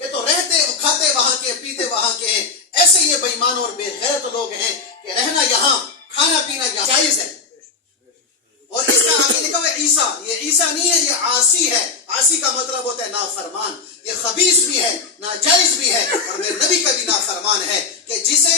یہ تو رہتے کھاتے وہاں کے پیتے وہاں کے ہیں. ایسے یہ بے ایمان اور بے غیرت لوگ ہیں کہ رہنا یہاں کھانا پینا یہاں جائز ہے. اور اس کا آگے لکھا ہوا ہے عیسیٰ. یہ عیسیٰ نہیں ہے، یہ عاصی ہے. عاصی کا مطلب ہوتا ہے نافرمان. یہ خبیث بھی ہے، ناجائز بھی ہے، اور میرے نبی کا بھی نافرمان ہے کہ جسے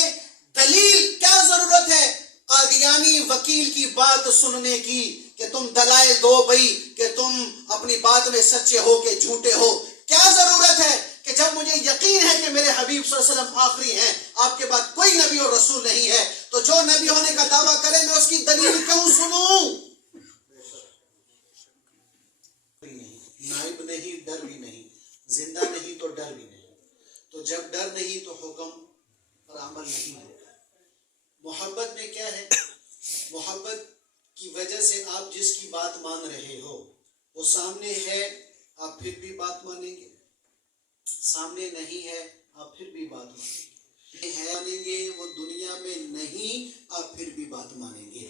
دلیل کیا ضرورت ہے قادیانی وکیل کی بات سننے کی کہ تم دلائل دو بھائی کہ تم اپنی بات میں سچے ہو کہ جھوٹے ہو. کیا ضرورت ہے کہ جب مجھے یقین ہے کہ میرے حبیب صلی اللہ علیہ وسلم آخری ہیں، آپ کے بعد کوئی نبی اور رسول نہیں ہے، تو جو نبی ہونے کا دعویٰ کرے میں اس کی دلیل کیوں سنوں؟ نائب نہیں، ڈر بھی نہیں. زندہ نہیں تو ڈر بھی نہیں. تو جب ڈر نہیں تو حکم پر عمل نہیں ہوگا. محبت میں کیا ہے؟ محبت کی وجہ سے آپ جس کی بات مان رہے ہو وہ سامنے ہے، آپ پھر بھی بات مانیں گے. سامنے نہیں ہے، آپ پھر بھی بات مانیں گے. وہ دنیا میں نہیں، آپ پھر بھی بات مانیں گے.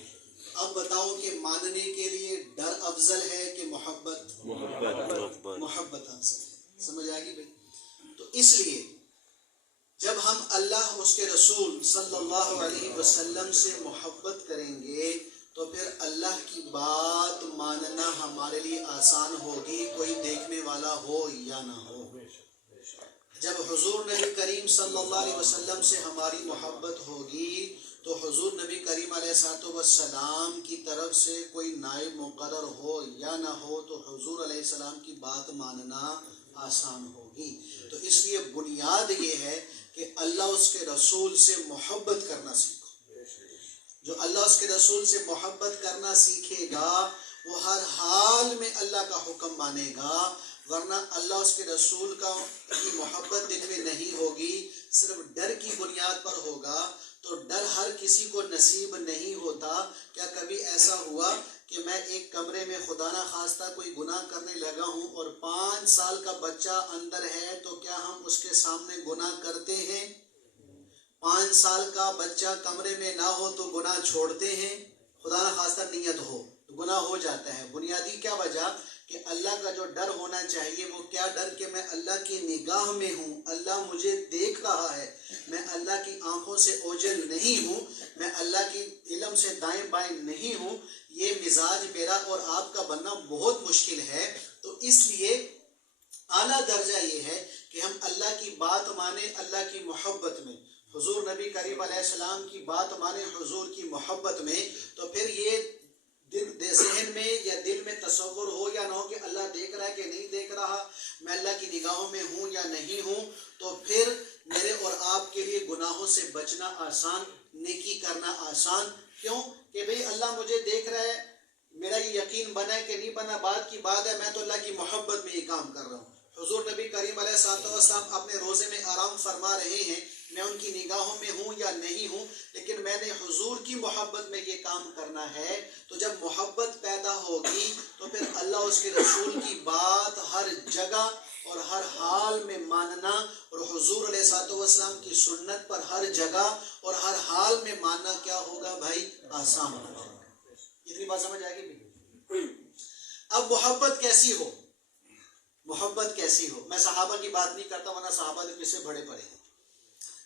اب بتاؤ کہ ماننے کے لیے ڈر افضل ہے کہ محبت؟ محبت افضل ہے. سمجھ آ گئی بھائی؟ تو اس لیے جب ہم اللہ اس کے رسول صلی اللہ علیہ وسلم سے محبت کریں گے تو پھر اللہ کی بات ماننا ہمارے لیے آسان ہوگی، کوئی دیکھنے والا ہو یا نہ ہو. جب حضور نبی کریم صلی اللہ علیہ وسلم سے ہماری محبت ہوگی تو حضور نبی کریم علیہ السلام کی طرف سے کوئی نائب مقرر ہو یا نہ ہو تو حضور علیہ السلام کی بات ماننا آسان ہوگی. تو اس لیے بنیاد یہ ہے کہ اللہ اس کے رسول سے محبت کرنا سیکھو. جو اللہ اس کے رسول سے محبت کرنا سیکھے گا وہ ہر حال میں اللہ کا حکم مانے گا. ورنہ اللہ اس کے رسول کی محبت دل میں نہیں ہوگی، صرف ڈر کی بنیاد پر ہوگا. تو ڈر ہر کسی کو نصیب نہیں ہوتا. کیا کبھی ایسا ہوا کہ میں ایک کمرے میں خدا نہ خواستہ کوئی گناہ کرنے لگا ہوں اور 5 سال کا بچہ اندر ہے تو کیا ہم اس کے سامنے گناہ کرتے ہیں؟ 5 سال کا بچہ کمرے میں نہ ہو تو گناہ چھوڑتے ہیں؟ خدا نہ خواستہ نیت ہو تو گناہ ہو جاتا ہے. بنیادی کیا وجہ کہ اللہ کا جو ڈر ہونا چاہیے وہ کیا ڈر کہ میں اللہ کی نگاہ میں ہوں، اللہ مجھے دیکھ رہا ہے، میں اللہ کی آنکھوں سے اوجھل نہیں ہوں، میں اللہ کی علم سے دائیں بائیں نہیں ہوں. یہ مزاج میرا اور آپ کا بننا بہت مشکل ہے. تو اس لیے اعلیٰ درجہ یہ ہے کہ ہم اللہ کی بات مانیں اللہ کی محبت میں، حضور نبی کریم علیہ السلام کی بات مانیں حضور کی محبت میں. تو پھر یہ ذہن میں یا دل میں تصور ہو یا نہ ہو کہ اللہ دیکھ رہا ہے کہ نہیں دیکھ رہا، میں اللہ کی نگاہوں میں ہوں یا نہیں ہوں، تو پھر میرے اور آپ کے لیے گناہوں سے بچنا آسان، نیکی کرنا آسان. کیوں کہ بھئی اللہ مجھے دیکھ رہا ہے، میرا یہ یقین بنا ہے کہ نہیں بنا بات کی بات ہے، میں تو اللہ کی محبت میں یہ کام کر رہا ہوں. حضور نبی کریم علیہ السلام اپنے روزے میں آرام فرما رہے ہیں، میں ان کی نگاہوں میں ہوں یا نہیں ہوں، لیکن میں نے حضور کی محبت میں یہ کام کرنا ہے. تو جب محبت پیدا ہوگی تو پھر اللہ اس کے رسول کی بات ہر جگہ اور ہر حال میں ماننا اور حضور علیہ السلام کی سنت پر ہر جگہ اور ہر حال میں ماننا کیا ہوگا بھائی؟ آسان ہو جائے گا. اتنی بات سمجھ آئے گی؟ اب محبت کیسی ہو؟ محبت کیسی ہو؟ میں صحابہ کی بات نہیں کرتا ورنہ صحابہ نے کس سے بڑے پڑے ہیں.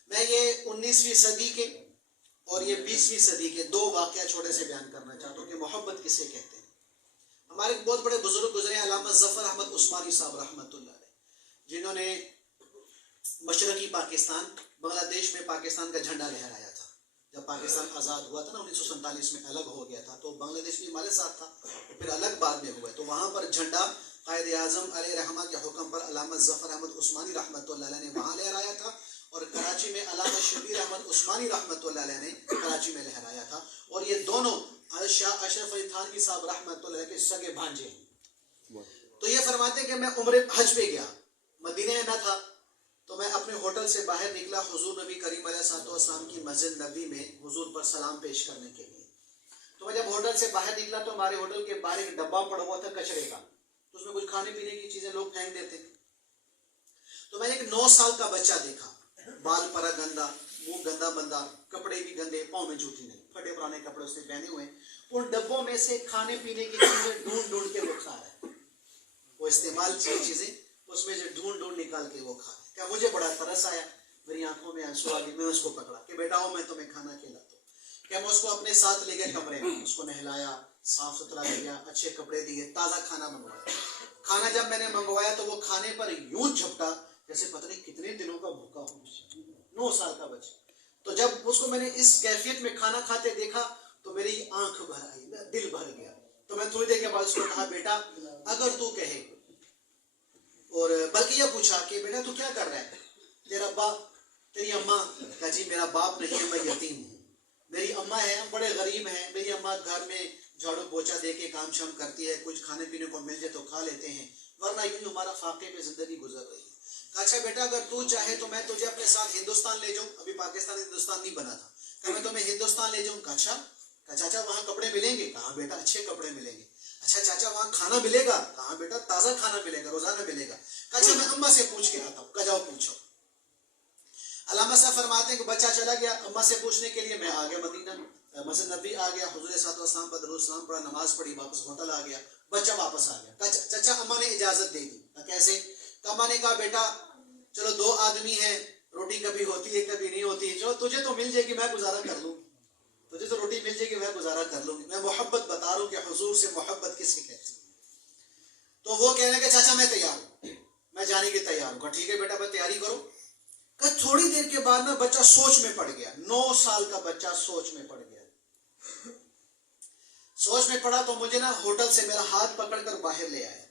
میں یہ 19ویں صدی کے اور یہ 20ویں صدی کے 2 واقعہ چھوٹے سے بیان کرنا چاہتا ہوں کہ محبت کسے کہتے ہیں. ہمارے بہت بڑے بزرگ گزرے ہیں، علامہ ظفر احمد عثمانی صاحب رحمۃ اللہ علیہ، جنہوں نے مشرقی پاکستان بنگلہ دیش میں پاکستان کا جھنڈا لہرایا تھا. جب پاکستان آزاد ہوا تھا نا 1947 میں الگ ہو گیا تھا، تو بنگلہ دیش بھی ہمارے ساتھ تھا، پھر الگ بعد میں ہوا. تو وہاں پر جھنڈا قائد اعظم علیہ رحمہ کے حکم پر علامہ ظفر احمد عثمانی رحمۃ اللہ علیہ نے وہاں لہرایا تھا، اور کراچی میں علامہ شبیر احمد عثمانی رحمۃ اللہ علیہ نے کراچی میں لہرایا تھا. اور یہ دونوں شاہ اشرف علی تھانوی صاحب رحمۃ اللہ علیہ کے سگے بھانجے ہیں. تو یہ فرماتے ہیں کہ میں عمرے حج پہ گیا، مدینے میں نہ تھا، تو میں اپنے ہوٹل سے باہر نکلا حضور نبی کریم علیہ السلام کی مسجد نبوی میں حضور پر سلام پیش کرنے کے لیے. تو میں جب ہوٹل سے باہر نکلا تو ہمارے ہوٹل کے باہر ایک ڈبہ پڑا ہوا تھا کچرے کا، تو اس میں کچھ کھانے پینے کی چیزیں لوگ پھینک دیتے. تو میں نے ایک 9 سال کا بچہ دیکھا، بال پرا گندا، منہ گندا بندہ، کپڑے بھی گندے، پاؤں میں جوتی نہیں، پھٹے پرانے کپڑے اس نے پہنے ہوئے. ان ڈبوں میں سے کھانے پینے کی چیزیں ڈھونڈ ڈھونڈ کے وہ کھا رہا ہے. وہ استعمال کی چیزیں اس میں سے ڈھونڈ نکال کے وہ کھا لے. کیا مجھے بڑا ترس آیا, میری آنکھوں میں آنسو آ گئے, میں اس کو پکڑا کہ بیٹا میں تمہیں کھانا کھلاتا ہوں. کیا میں اس کو اپنے ساتھ لے گیا کمرے میں, اس کو نہلایا, صاف ستھرا کیا, اچھے کپڑے دیے, تازہ کھانا منگوایا. کھانا جب میں نے منگوایا تو وہ کھانے پر یوں جھپٹا جیسے پتہ نہیں کتنے دنوں کا بھوکا ہو, 9 سال کا بچہ. تو جب اس کو میں نے اس کیفیت میں کھانا کھاتے دیکھا تو میری آنکھ بھر آئی, دل بھر گیا. تو میں تھوڑی دیر کے بعد اس کو کہا بیٹا اگر تو کہے, اور بلکہ یہ پوچھا کہ بیٹا تو کیا کر رہا ہے, تیرا باپ تیری اماں, کہا جی میرا باپ نہیں ہے, میں یتیم ہوں. میری اماں ہے, بڑے غریب ہیں, میری اماں گھر میں جھاڑو پوچھا دے کے کام شام کرتی ہے, کچھ کھانے پینے کو مل جائے تو کھا لیتے ہیں, ورنہ یوں ہمارا فاقے میں زندگی گزر رہی ہے. کہا اچھا بیٹا اگر تو چاہے تو میں تجھے اپنے ساتھ ہندوستان لے جاؤں, ابھی پاکستان ہندوستان نہیں بنا تھا, کہ میں تمہیں ہندوستان لے جاؤں. کہا اچھا. کہا چاچا وہاں کپڑے ملیں گے؟ کہا بیٹا اچھے کپڑے ملیں گے. اچھا چاچا وہاں کھانا ملے گا؟ کہا بیٹا تازہ کھانا ملے گا, روزانہ ملے گا. کہا اچھا میں اماں سے پوچھ کے آتا ہوں. کہا جاؤ پوچھو. علامہ صاحب فرماتے ہیں کہ بچہ چلا گیا اماں سے پوچھنے کے لیے, میں آ گیا مدینہ, مسجد نبی آ گیا, حضور صلی اللہ علیہ وسلم پر درود سلام پڑھا, نماز پڑھی, واپس ہوٹل آ گیا. بچہ واپس آ گیا. کہا چچا اماں نے اجازت دے دی. کہا کیسے؟ کہا اماں نے کہا بیٹا چلو 2 آدمی ہیں, روٹی کبھی ہوتی ہے کبھی نہیں ہوتی, جو تجھے تو مل جائے گی میں گزارا کر لوں, تجھے تو روٹی مل جائے گی میں گزارا کر لوں گی. میں محبت بتا رہا ہوں کہ حضور سے محبت کس کی کہتی ہے. تو وہ کہنے کہ چاچا میں تیار ہوں, میں جانے کی تیار ہوں. کہا ٹھیک ہے بیٹا میں تیاری کرو. کہ تھوڑی دیر کے بعد نا بچہ سوچ میں پڑ گیا, 9 سال کا بچہ سوچ میں پڑ گیا. سوچ میں پڑا تو مجھے نا ہوٹل سے میرا ہاتھ پکڑ کر باہر لے آیا,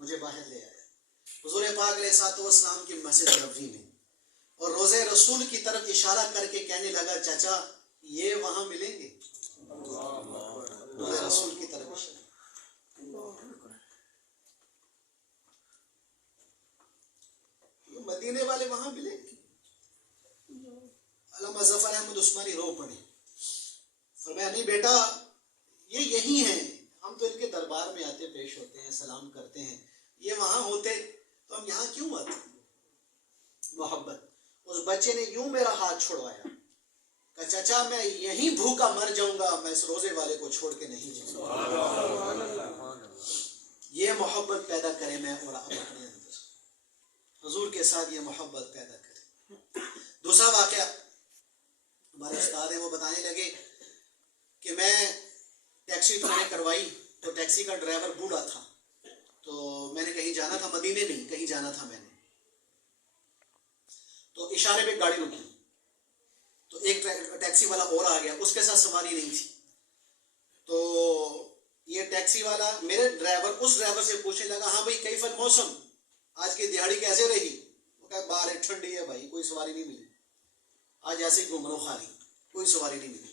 مجھے باہر لے آیا حضور پاک علیہ الصلوۃ والسلام کی مسجد نبوی میں, اور روضہ رسول کی طرف اشارہ کر کے کہنے لگا چچا یہ وہاں ملیں گے. روضہ رسول کی طرف اشارہ, مدینے والے وہاں ملیں گے. علامہ ظفر احمد عثمانی رو پڑے, فرمایا نہیں بیٹا یہ یہی ہیں, ہم تو ان کے دربار میں آتے پیش ہوتے ہیں, سلام کرتے ہیں, یہ وہاں ہوتے تو ہم یہاں کیوں آتے. محبت. اس بچے نے یوں میرا ہاتھ چھڑوایا کہ چچا میں یہیں بھوکا مر جاؤں گا, میں اس روزے والے کو چھوڑ کے نہیں جاؤں گا. یہ محبت پیدا کرے میں اور آپ اپنے اندر, حضور کے ساتھ یہ محبت پیدا کرے. دوسرا واقعہ, ہمارے استاد ہیں وہ بتانے لگے کہ میں ٹیکسی تو میں نے کروائی, تو ٹیکسی کا ڈرائیور بوڑھا تھا, تو میں نے کہیں جانا تھا, مدینے نہیں کہیں جانا تھا میں نے, تو اشارے پہ گاڑی رکی, تو ایک ٹیکسی والا اور آ گیا, اس کے ساتھ سواری نہیں تھی. تو یہ ٹیکسی والا میرے ڈرائیور اس ڈرائیور سے پوچھنے لگا ہاں بھائی کیف الموسم, آج کی دیہاڑی کیسے رہی؟ وہ کہا باہر ٹھنڈی ہے بھائی, کوئی سواری نہیں ملی, آج ایسے ہی گھوم رہا ہوں خالی, کوئی سواری نہیں ملی.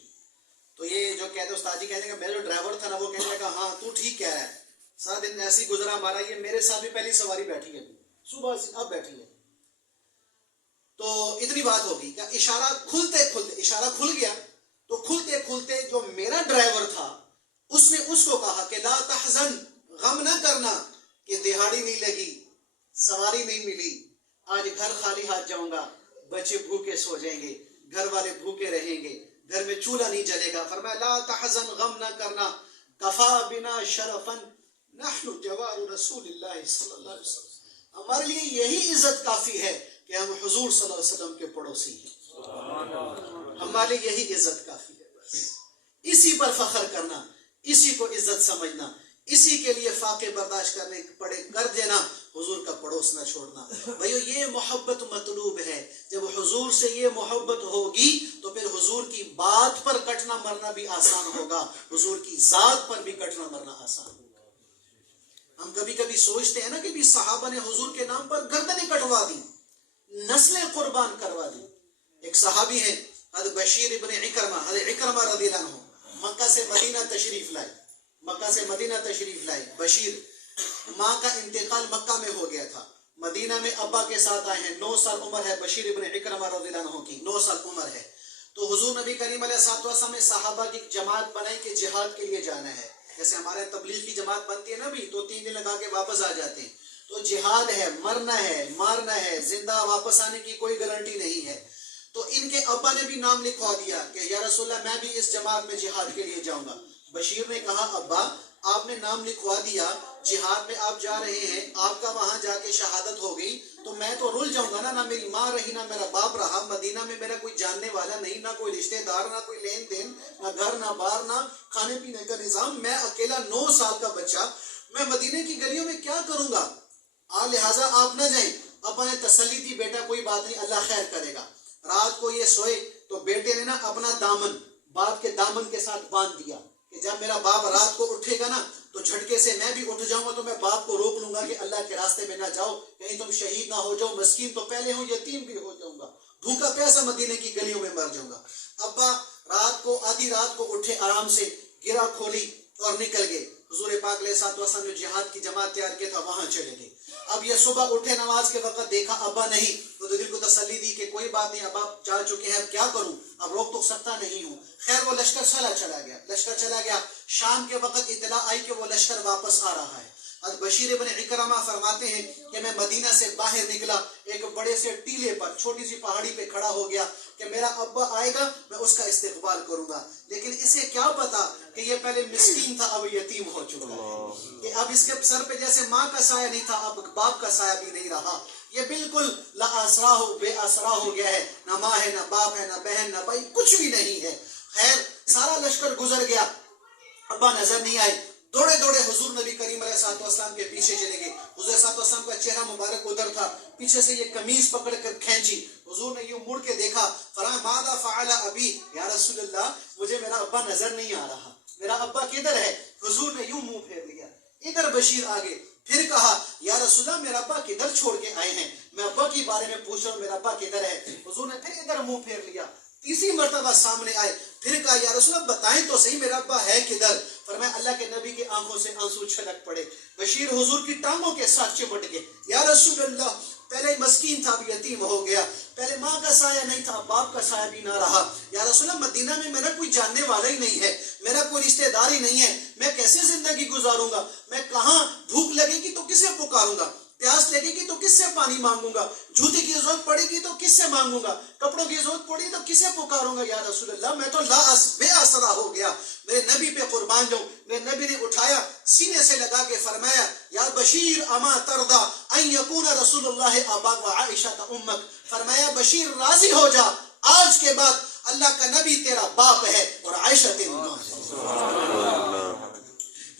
تو یہ جو کہتے استاد جی کہنے کا میرا جو ڈرائیور تھا نا وہ کہنے لگا ہاں تو ٹھیک کہہ رہا ہے, سارا دن ایسے ہی گزرا ہمارا, یہ میرے ساتھ بھی پہلی سواری بیٹھی ہے, صبح سے اب بیٹھی ہے. تو اتنی بات ہوگی کہ اشارہ کھلتے کھلتے اشارہ کھل گیا, تو کھلتے کھلتے جو میرا ڈرائیور تھا اس نے اس کو کہا کہ لا تحزن, غم نہ کرنا کہ دہاڑی نہیں لگی, سواری نہیں ملی, آج گھر خالی ہاتھ جاؤں گا, بچے بھوکے سو جائیں گے, گھر والے بھوکے رہیں گے, گھر میں چولہا نہیں جلے گا. فرمایا لا تحزن, غم نہ کرنا, کفا بنا شرفا نحن جوار رسول اللہ صلی اللہ علیہ وسلم, ہمارے لیے یہی عزت کافی ہے کہ ہم حضور صلی اللہ علیہ وسلم کے پڑوسی ہیں, ہمارے لیے یہی عزت کافی ہے. بس اسی پر فخر کرنا, اسی کو عزت سمجھنا, اسی کے لیے فاقے برداشت کرنے پڑے کر دینا, حضور کا پڑوس نہ چھوڑنا. بھائیو یہ محبت مطلوب ہے. جب حضور سے یہ محبت ہوگی تو پھر حضور کی بات پر کٹنا مرنا بھی آسان ہوگا, حضور کی ذات پر بھی کٹنا مرنا آسان ہوگا. ہم کبھی کبھی سوچتے ہیں نا کہ بھی صحابہ نے حضور کے نام پر گردنیں کٹوا دی, نسلیں قربان کروا دی. ایک صحابی ہیں حضرت بشیر ابن عکرمہ, حضرت عکرمہ رضی اللہ عنہ مکہ سے مدینہ تشریف لائے, مکہ سے مدینہ تشریف لائے. بشیر ماں کا انتقال مکہ میں ہو گیا تھا, مدینہ میں ابا کے ساتھ آئے ہیں, 9 سال عمر ہے بشیر ابن عکرمہ رضی اللہ عنہ کی, 9 سال عمر ہے. تو حضور نبی کریم علیہ الصلوۃ والسلام نے صحابہ کی جماعت بنائی کہ جہاد کے لیے جانا ہے. جیسے ہمارے تبلیغ کی جماعت بنتی ہے نا بھی, تو 3 دن لگا کے واپس آ جاتے ہیں. تو جہاد ہے, مرنا ہے, مارنا ہے, زندہ واپس آنے کی کوئی گارنٹی نہیں ہے. تو ان کے ابا نے بھی نام لکھوا دیا کہ یا رسول اللہ میں بھی اس جماعت میں جہاد کے لیے جاؤں گا. بشیر نے کہا ابا آپ نے نام لکھوا دیا, جہاد میں آپ جا رہے ہیں, آپ کا وہاں جا کے شہادت ہو گئی تو میں تو رول جاؤں گا نا, نہ میری ماں رہی نہ میرا باپ رہا, مدینہ میں میرا کوئی جاننے والا نہیں, نہ کوئی رشتہ دار, نہ کوئی لین دین, نہ گھر نہ بار, نہ کھانے پینے کا نظام, میں اکیلا 9 سال کا بچہ, میں مدینے کی گلیوں میں کیا کروں گا. لہٰذا آپ نہ جائیں. ابا نے تسلی دی, بیٹا کوئی بات نہیں, اللہ خیر کرے گا. رات کو یہ سوئے تو بیٹے نے نا اپنا دامن باپ کے دامن کے ساتھ باندھ دیا کہ جب میرا باپ رات کو اٹھے گا نا تو جھٹکے سے میں بھی اٹھ جاؤں گا, تو میں باپ کو روک لوں گا کہ اللہ کے راستے میں نہ جاؤ, کہیں تم شہید نہ ہو جاؤ, مسکین تو پہلے ہوں, یتیم بھی ہو جاؤں گا, بھوکا پیاسا مدینے کی گلیوں میں مر جاؤں گا. ابا رات کو آدھی رات کو اٹھے, آرام سے گرا کھولی اور نکل گئے. حضور پاک علیہ الصلوۃ والسلام نے جہاد کی جماعت تیار کیا تھا, وہاں چلے گئے. اب یہ صبح اٹھے نماز کے وقت, دیکھا ابا نہیں, تو دل کو تسلی دی کہ کوئی بات نہیں, ابا جا چکے ہیں, اب کیا کروں, اب روک تو سکتا نہیں ہوں. خیر وہ لشکر چلا گیا. شام کے وقت اطلاع آئی کہ وہ لشکر واپس آ رہا ہے. بشیر ابن عکرمہ فرماتے ہیں کہ میں مدینہ سے باہر نکلا, ایک بڑے سے ٹیلے پر, چھوٹی سی پہاڑی پہ کھڑا ہو گیا کہ میرا ابا آئے گا, میں اس کا استقبال کروں گا. لیکن اسے کیا پتا کہ یہ پہلے مسکین تھا, اب یتیم ہو چکا ہے, کہ اب اس کے سر پہ جیسے ماں کا سایہ نہیں تھا, اب باپ کا سایہ بھی نہیں رہا. یہ بالکل لا آسرا ہو, بے آسرا ہو گیا ہے, نہ ماں ہے, نہ باپ ہے, نہ بہن, نہ بھائی, کچھ بھی نہیں ہے. خیر سارا لشکر گزر گیا, ابا نظر نہیں آئے. دوڑے دوڑے حضور نبی کریم علیہ الصلوۃ والسلام کے پیچھے چلے گئے. حضور علیہ الصلوۃ والسلام کا چہرہ مبارک ادھر تھا, پیچھے سے یہ قمیض پکڑ کر کھینچی. حضور نے یوں مڑ کے دیکھا, فرمایا ماذا فعل ابی, یا رسول اللہ مجھے میرا ابا نظر نہیں آ رہا, میرا ابا کدھر ہے. حضور نے یوں منہ پھیر لیا. ادھر بشیر آگے, پھر کہا یا رسول اللہ میرا ابا کدھر چھوڑ کے آئے ہیں, میں ابا کی بارے میں پوچھ رہا ہوں, میرا ابا کدھر ہے. حضور نے پھر ادھر منہ پھیر لیا. تیسری مرتبہ سامنے آئے, پھر کہا یا رسول اللہ بتائیں تو صحیح میرا ابا ہے کدھر. فرمایا اللہ کے نبی کی آنکھوں سے آنسو چھلک پڑے. بشیر حضور کی ٹانگوں کے ساتھ چمٹ گئے. یا رسول اللہ پہلے مسکین تھا, اب یتیم ہو گیا, پہلے ماں کا سایہ نہیں تھا, باپ کا سایہ بھی نہ رہا. یا رسول اللہ مدینہ میں میرا کوئی جاننے والا ہی نہیں ہے, میرا کوئی رشتہ دار ہی نہیں ہے, میں کیسے زندگی گزاروں گا, میں کہاں, بھوک لگے گی تو کسے پکاروں گا, پیاس لگے گی تو کس سے پانی مانگوں گا, جوتی کی ضرورت پڑے گی تو کس سے مانگوں گا, کپڑوں کی ضرورت پڑے گی تو کسے پکاروں گا. یا رسول اللہ میں تو بے آسرا ہو گیا, میرے نبی پہ قربان جاؤں. میرے نبی نے اٹھایا, سینے سے لگا کے فرمایا یا بشیر اما ترضا ان یکون رسول اللہ اباک و عائشہ امک. فرمایا بشیر راضی ہو جا, آج کے بعد اللہ کا نبی تیرا باپ ہے اور عائشہ تیری ماں ہے.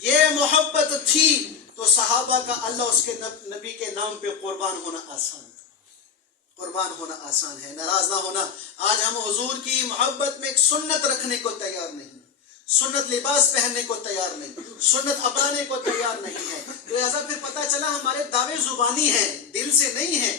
یہ محبت تھی تو صحابہ کا اللہ اس کے نبی کے نام پہ قربان ہونا آسان تھا, قربان ہونا آسان ہے, ناراض نہ ہونا. آج ہم حضور کی محبت میں ایک سنت رکھنے کو تیار نہیں, سنت لباس پہننے کو تیار نہیں, سنت اپنانے کو تیار نہیں ہے. لہذا پھر پتہ چلا ہمارے دعوے زبانی ہیں, دل سے نہیں ہیں,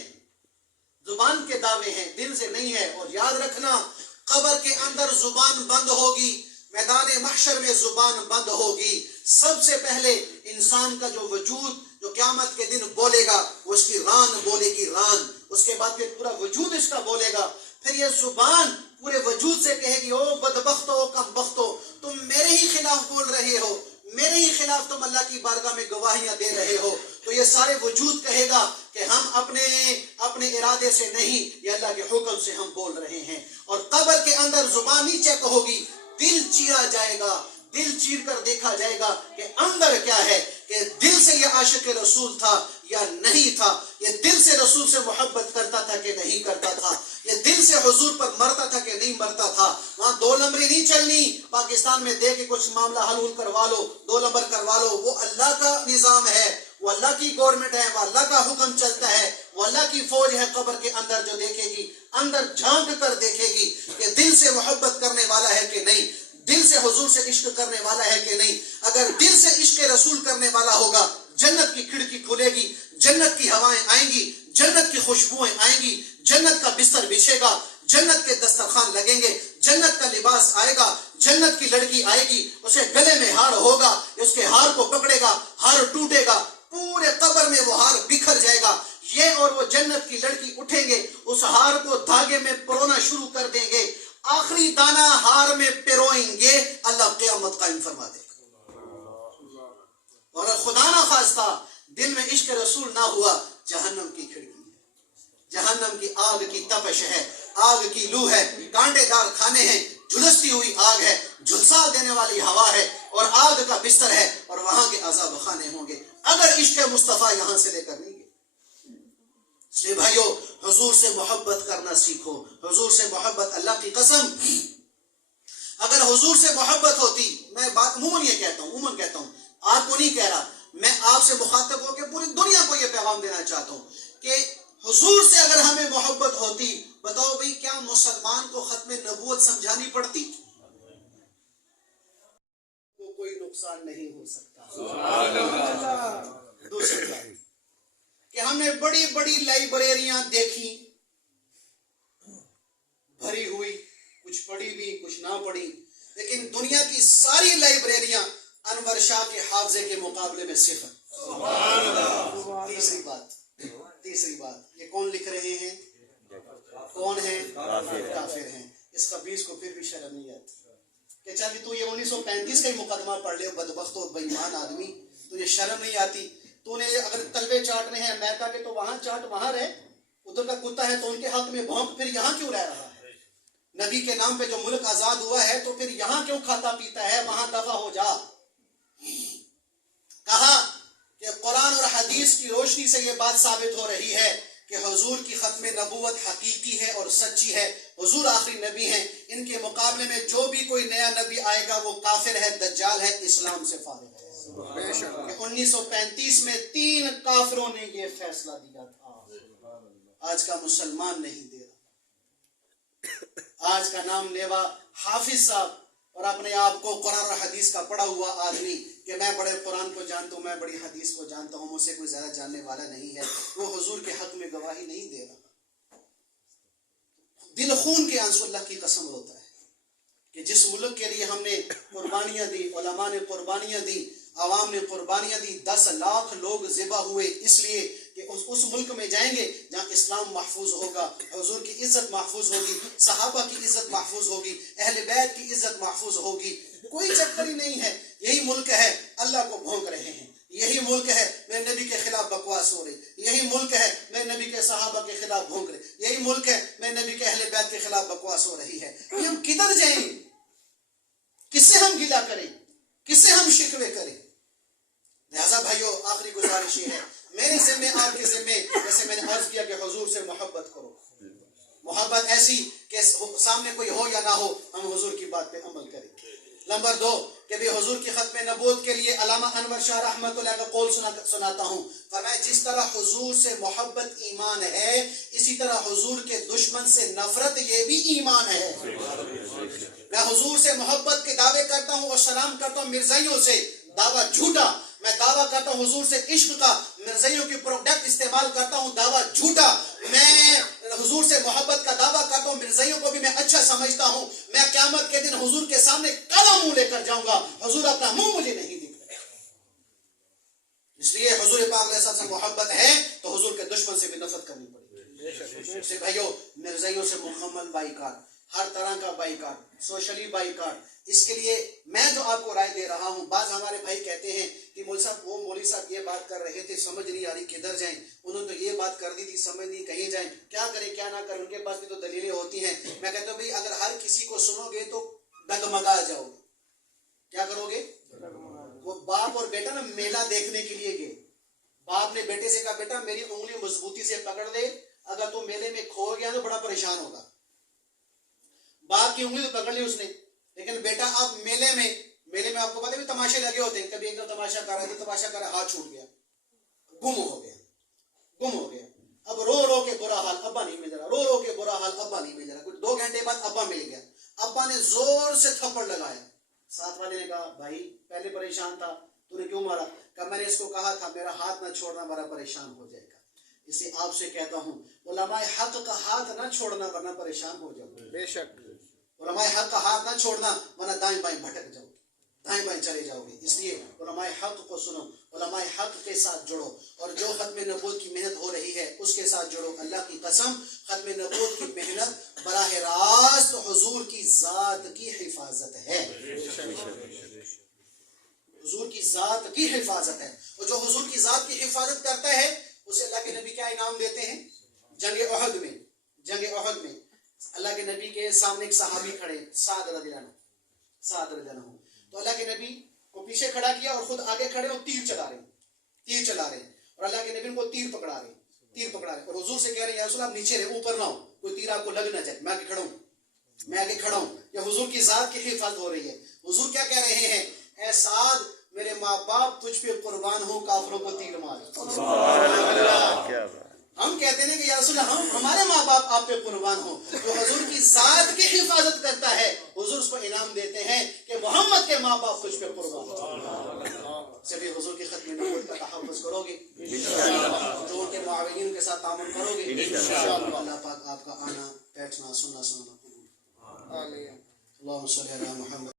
زبان کے دعوے ہیں, دل سے نہیں ہے. اور یاد رکھنا قبر کے اندر زبان بند ہوگی, میدان محشر میں زبان بند ہوگی. سب سے پہلے انسان کا جو وجود جو قیامت کے دن بولے گا وہ اس کی ران بولے گی, ران. اس کے بعد پھر پورا وجود اس کا بولے گا. پھر یہ زبان پورے وجود سے کہے گی او بدبختو کم بختو, تم میرے ہی خلاف بول رہے ہو, میرے ہی خلاف تم اللہ کی بارگاہ میں گواہیاں دے رہے ہو. تو یہ سارے وجود کہے گا کہ ہم اپنے ارادے سے نہیں, یہ اللہ کے حکم سے ہم بول رہے ہیں. اور قبر کے اندر زبان ہی چیک ہوگی, دل چیرا جائے گا, دل چیر کر دیکھا جائے گا کہ اندر کیا ہے, کہ دل سے یہ عاشق رسول تھا یا نہیں تھا, یہ دل سے رسول سے محبت کرتا تھا کہ نہیں کرتا تھا, یہ دل سے حضور پر مرتا تھا کہ نہیں مرتا تھا. وہاں 2 نمبری نہیں چلنی, پاکستان میں دے کے کچھ معاملہ حل کروا لو, 2 نمبر کروا لو. وہ اللہ کا نظام ہے, وہ اللہ کی گورنمنٹ ہے, وہ اللہ کا حکم چلتا ہے, وہ اللہ کی فوج ہے. قبر کے اندر جو دیکھے گی, اندر جھانک کر دیکھے گی کہ دل سے محبت کرنے والا ہے کہ نہیں, دل سے حضور سے عشق کرنے والا ہے کہ نہیں. اگر دل سے عشق رسول کرنے والا ہوگا, جنت کی کھڑکی کھلے گی, جنت کی ہوائیں آئیں گی, جنت کی خوشبوئیں آئیں گی, جنت کا بستر بچھے گا, جنت کے دسترخوان لگیں گے, جنت کا لباس آئے گا, جنت کی لڑکی آئے گی, اسے گلے میں ہار ہوگا, اس کے ہار کو پکڑے گا, ہار ٹوٹے گا, پورے قبر میں وہ ہار بکھر جائے گا. یہ اور وہ جنت کی لڑکی اٹھیں گے, اس ہار کو دھاگے میں پرونا شروع کر دیں گے, آخری دانہ ہار میں پیروئیں گے, اللہ قیامت قائم فرما دے گا. اور خدا نہ خواستہ دل میں عشق رسول نہ ہوا, جہنم کی کھڑکی ہے, جہنم کی آگ کی تپش ہے, آگ کی لو ہے, کانٹے دار کھانے ہیں, جھلستی ہوئی آگ ہے, جھلسا دینے والی ہوا ہے, اور آگ کا بستر ہے, اور وہاں کے عذاب خانے ہوں گے. اگر عشق مصطفیٰ یہاں سے لے کر نہیں گئے. اس لیے بھائیو حضور سے محبت کرنا سیکھو. حضور سے محبت, اللہ کی قسم اگر حضور سے محبت ہوتی, میں بات عموماً یہ کہتا ہوں, آپ کو نہیں کہہ رہا, میں آپ سے مخاطب ہو کے پوری دنیا کو یہ پیغام دینا چاہتا ہوں کہ حضور سے اگر ہمیں محبت ہوتی, بتاؤ بھئی کیا مسلمان کو ختم نبوت سمجھانی پڑتی؟ کو کوئی نقصان نہیں ہو سکتا. دوسری بات کہ ہم نے بڑی بڑی لائبریریاں دیکھی بھری ہوئی, کچھ پڑھی بھی کچھ نہ پڑھی, لیکن دنیا کی ساری لائبریریاں انور شاہ کے حافظے کے مقابلے میں صفر. تیسری بات یہ کون لکھ رہے ہیں؟ کون ہیں؟ کافر ہیں. اس خبیث کو پھر بھی شرم نہیں آتی کہ چل تو یہ 1935 کا ہی مقدمہ پڑھ لے, بدبخت اور بے ایمان آدمی, تجھے شرم نہیں آتی؟ تو نے اگر تلوے چاٹنے ہیں امریکہ کے تو وہاں چاٹ, وہاں رہ. ادھر کا کتا ہے تو ان کے حق میں بھونک, پھر یہاں کیوں رہ رہا ہے؟ نبی کے نام پہ جو ملک آزاد ہوا ہے تو پھر یہاں کیوں کھاتا پیتا ہے؟ وہاں دفع ہو جا. کہا کہ قرآن اور حدیث کی روشنی سے یہ بات ثابت ہو رہی ہے کہ حضور کی ختم نبوت حقیقی ہے اور سچی ہے. حضور آخری نبی ہیں, ان کے مقابلے میں جو بھی کوئی نیا نبی آئے گا وہ کافر ہے, دجال ہے, اسلام سے فارغ ہے. کہ 1935 میں 3 کافروں نے یہ فیصلہ دیا تھا. آج کا مسلمان نہیں دے رہا. آج کا نام لیوا حافظ صاحب اور اپنے آپ کو قرآن اور حدیث کا پڑھا ہوا آدمی کہ میں بڑے قرآن کو جانتا ہوں, میں بڑی حدیث کو جانتا ہوں, مجھ سے کوئی زیادہ جاننے والا نہیں ہے, وہ حضور کے حق میں گواہی نہیں دے رہا. دل خون کے آنسو اللہ کی قسم ہوتا ہے کہ جس ملک کے لیے ہم نے قربانیاں دی, علماء نے قربانیاں دی, عوام نے قربانیاں دی, 10 لاکھ لوگ ذبح ہوئے اس لیے کہ اس ملک میں جائیں گے جہاں اسلام محفوظ ہوگا, حضور کی عزت محفوظ ہوگی, صحابہ کی عزت محفوظ ہوگی, اہل بیت کی عزت محفوظ ہوگی. کوئی چکر ہی نہیں ہے. یہی ملک ہے اللہ کو بھونک رہے ہیں, یہی ملک ہے میرے نبی کے خلاف بکواس ہو رہی, یہی ملک ہے میرے نبی کے صحابہ کے خلاف بھونک رہے, یہی ملک ہے میرے نبی کے اہل بیت کے خلاف بکواس ہو رہی ہے. یہ ہم کدھر جائیں؟ کس سے ہم گلہ کریں؟ کس سے ہم شکوے کریں؟ لہذا بھائیو آخری گزارش یہ ہے, میرے ذمے آپ کے ذمے, جیسے میں نے عرض کیا کہ حضور سے محبت کرو, محبت ایسی کہ سامنے کوئی ہو یا نہ ہو ہم حضور کی بات پہ عمل کریں. نمبر 2 کہ بھی حضور کی ختم نبوت کے لیے علامہ انور شاہ رحمۃ اللہ کا قول سناتا ہوں. فرمایا جس طرح حضور سے محبت ایمان ہے, اسی طرح حضور کے دشمن سے نفرت یہ بھی ایمان ہے. میں حضور سے محبت کے دعوے کرتا ہوں اور سلام کرتا ہوں مرزائیوں سے, دعویٰ جھوٹا. میں دعویٰ کرتا ہوں حضور سے عشق کا, مرزائیوں کی پروڈکٹ استعمال کرتا ہوں, دعویٰ جھوٹا. میں حضور سے محبت کا دعویٰ کرتا ہوں, مرزائیوں کو بھی میں اچھا سمجھتا ہوں. میں قیامت کے دن حضور کے سامنے کالا منہ لے کر جاؤں گا, حضور اپنا منہ مجھے نہیں دکھ رہا. اس لیے حضور پاک علیہ السلام سے محبت ہے تو حضور کے دشمن سے بھی نفرت کرنی پڑے گی. بھائیو مرزائیوں سے مکمل بائیکاٹ, ہر طرح کا بائیکاٹ, سوشلی بائیکاٹ. اس کے لیے میں جو آپ کو رائے دے رہا ہوں, بعض ہمارے بھائی کہتے ہیں کہ مولوی صاحب وہ مولوی صاحب یہ بات کر رہے تھے, سمجھ نہیں آ رہی کدھر جائیں, انہوں نے تو یہ بات کر دی تھی سمجھ نہیں کہیں جائیں, کیا کریں کیا نہ کریں, ان کے پاس بھی تو دلیلیں ہوتی ہیں. میں کہتا ہوں بھائی اگر ہر کسی کو سنو گے تو ڈگمگا جاؤ گے. کیا کرو گے؟ وہ باپ اور بیٹا نا میلہ دیکھنے کے لیے گئے, باپ نے بیٹے سے کہا بیٹا میری انگلی مضبوطی سے پکڑ دے, اگر تو میلے میں کھو گیا تو بڑا پریشان ہوگا. باپ کی انگلی تو پکڑ لی اس نے, لیکن بیٹا اب میلے میں آپ کو پتا ہے تماشے لگے ہوتے ہیں, کبھی ایک دم تماشا کر رہا ہے, ہاتھ چھوٹ گیا, گم ہو گیا. اب رو کے برا حال, ابا نہیں مل رہا, رو کے برا حال, ابا نہیں مل رہا. کچھ 2 گھنٹے بعد ابا مل گیا, ابا نے زور سے تھپڑ لگایا. ساتھ والے نے کہا بھائی پہلے پریشان تھا, تو نے کیوں مارا؟ کہ میں نے اس کو کہا تھا میرا ہاتھ نہ چھوڑنا بڑا پریشان ہو جائے گا. اسے آپ سے کہتا ہوں علماء حق کا ہاتھ نہ چھوڑنا ورنہ پریشان ہو جاؤ. بے شک علماء حق کا ہاتھ نہ چھوڑنا ورنہ دائیں بائیں بھٹک جاؤ, دائیں بائیں چلے جاؤ گے. اس لیے علماء حق کو سنو, علماء حق کے ساتھ جڑو, اور جو ختم نبوت کی محنت ہو رہی ہے اس کے ساتھ جڑو. اللہ کی قسم ختم نبوت کی محنت براہ راست حضور کی ذات کی حفاظت ہے, حضور کی ذات کی حفاظت ہے. اور جو حضور کی ذات کی حفاظت کرتا ہے اسے اللہ کے نبی کیا انعام دیتے ہیں؟ جنگ احد میں اللہ کے نبی کے سامنے ایک صحابی کھڑے, سعد رضی اللہ عنہ, تو اللہ کے نبی کو پیچھے کھڑا کیا اور خود آگے کھڑے اور تیر چلا رہے ہیں. تیر چلا رہے ہیں اور اللہ کے نبی ان کو تیر پکڑا رہے ہیں اور حضور سے کہہ رہے ہیں یا رسول اللہ آپ نیچے رہے، اوپر نہ ہو، کوئی تیر آپ کو لگ نہ جائے، میں آگے کھڑا ہوں. یا حضور کی ذات کی حفاظت ہو رہی ہے. حضور کیا کہہ رہے ہیں؟ اے سعد میرے ماں باپ تجھ پہ قربان ہوں، کافروں کو تیر مار. ہم کہتے ہیں کہ یا رسول اللہ ہمارے ماں باپ آپ پہ قربان ہوں. جو حضور کی ذات کی حفاظت کرتا ہے حضور اس کو انعام دیتے ہیں کہ محمد کے ماں باپ تجھ پہ قربان ہوں. جب یہ حضور کی ختم نبوت کا تحفظ کرو گے، جو ان کے معاونین کے ساتھ تعامل کرو گے، انشاءاللہ اللہ پاک آپ کا آنا بیٹھنا سننا قبول. اللہم صلی علی محمد.